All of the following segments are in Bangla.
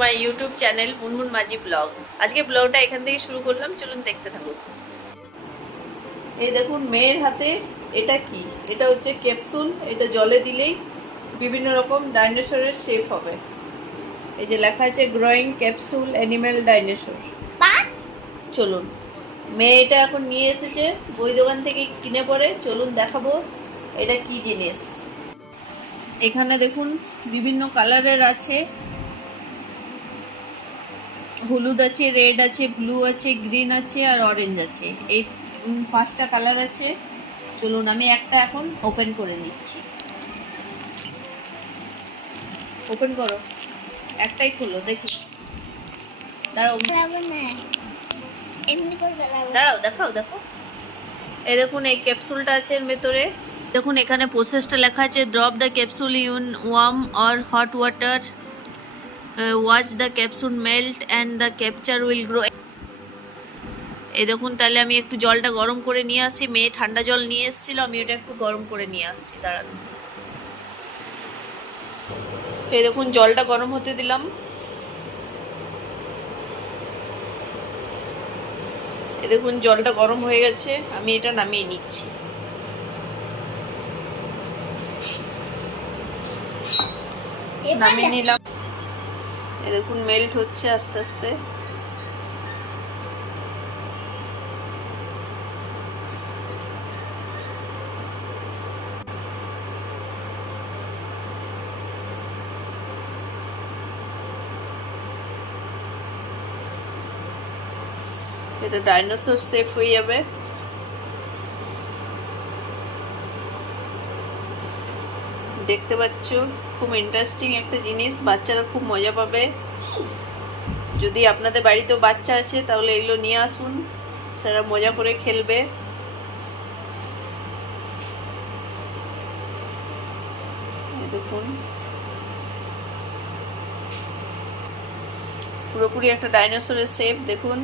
My YouTube channel Munmun Majhi blog. আজকে ব্লগটা এখান থেকে শুরু করলাম, চলুন দেখতে থাকুন। এই দেখুন মেয়ের হাতে এটা কি, এটা হচ্ছে ক্যাপসুল। এটা জলে দিলেই বিভিন্ন রকম ডাইনোসরের শেপ হবে। এই যে লেখা আছে গ্রোয়িং ক্যাপসুল অ্যানিম্যাল ডাইনোসর। চলুন, মেয়ে এটা এখন নিয়ে এসেছে বই দোকান থেকে কিনে পড়ে। চলুন দেখাবো এটা কি জিনিস। এখানে দেখুন বিভিন্ন কালারের আছে, হলুদ আছে, রেড আছে, ব্লু আছে, গ্রিন আছে আর অরেঞ্জ আছে। এই 5টা কালার আছে। চলুন আমি একটা এখন ওপেন করে নিচ্ছি। ওপেন করো, একটাই খোলো দেখি। দাঁড়াও দাঁড়াও, দেখাও দেখো। এই দেখুন এই ক্যাপসুলটা আছে এর ভেতরে। দেখুন এখানে প্রসেসটা লেখা আছে, drop the capsule in warm or hot water, watch the capsule melt and the capture will grow. এই দেখুন, তাহলে আমি একটু জলটা গরম করে নিয়ে আসি। মেয়ে ঠান্ডা জল নিয়ে এসেছিল, আমি ওটা একটু গরম করে নিয়ে আসছি, দাঁড়ান। এই দেখুন জলটা গরম হতে দিলাম। এই দেখুন জলটা গরম হয়ে গেছে, আমি এটা নামিয়ে নিচ্ছি। নামিয়ে নিলাম। এই দেখুন মেল্ট হচ্ছে আস্তে আস্তে। এটা ডাইনোসর শেপ হয়ে যাবে। দেখতে পাচ্ছ খুব ইন্টারেস্টিং একটা জিনিস, বাচ্চারা খুব মজা পাবে। যদি আপনাদের বাড়িতেও বাচ্চা আছে তাহলে এগুলো নিয়ে আসুন, সেটা মজা করে খেলবে। দেখুন পুরোপুরি একটা ডাইনোসরের শেপ। দেখুন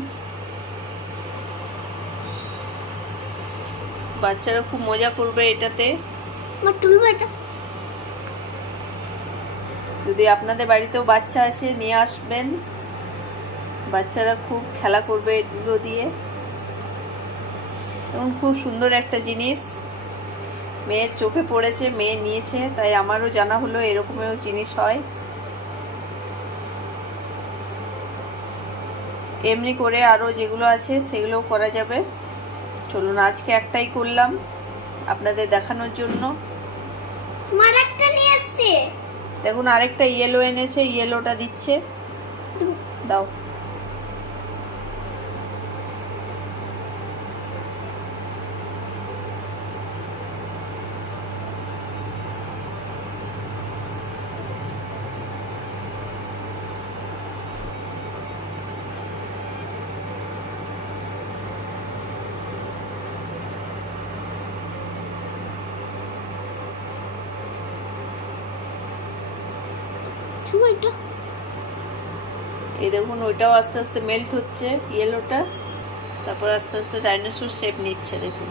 বাচ্চারা খুব মজা করবে এটাতে। যদি আপনাদের বাড়িতেও বাচ্চা আছে নিয়ে আসবেন, বাচ্চারা খুব খেলা করবে এগুলো দিয়ে। এবং খুব সুন্দর একটা জিনিস, মেয়ের চোখে পড়েছে, মেয়ে নিয়েছে, তাই আমারও জানা হলো এরকমও জিনিস হয়। এমনি করে আরও যেগুলো আছে সেগুলোও করা যাবে। চলুন আজকে একটাই করলাম আপনাদের দেখানোর জন্য। দেখুন আরেকটা ইয়েলো এনেছে, ইয়েলোটা দিচ্ছে, দাও। এই দেখুন ওইটাও আস্তে আস্তে মেল্ট হচ্ছে, ইয়েলোটা, তারপর আস্তে আস্তে ডাইনোসর শেপ নিচ্ছে। দেখুন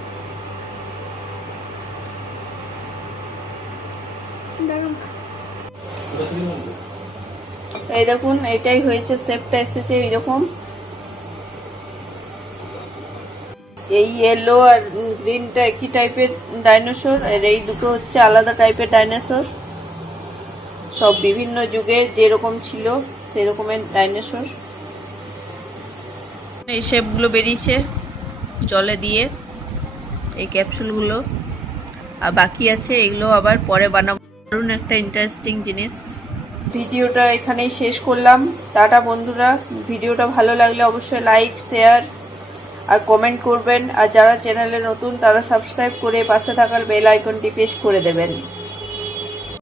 এই দেখুন এটাই হয়েছে, শেপটা এসেছে এইরকম। এই ইয়েলো আর গ্রিনটা একই টাইপের ডাইনোসর, আর এই দুটো হচ্ছে আলাদা টাইপের ডাইনোসর। সব বিভিন্ন যুগে যেরকম ছিল সেরকমের ডাইনোসর। এই শেপগুলো বেরিয়েছে জলে দিয়ে, এই ক্যাপসুলগুলো, আর বাকি আছে এগুলো আবার পরে বানাবো। দারুণ একটা ইন্টারেস্টিং জিনিস। ভিডিওটা এখানেই শেষ করলাম। টাটা বন্ধুরা। ভিডিওটা ভালো লাগলে অবশ্যই লাইক, শেয়ার আর কমেন্ট করবেন। আর যারা চ্যানেলে নতুন তারা সাবস্ক্রাইব করে পাশে থাকার বেল আইকনটি প্রেস করে দেবেন।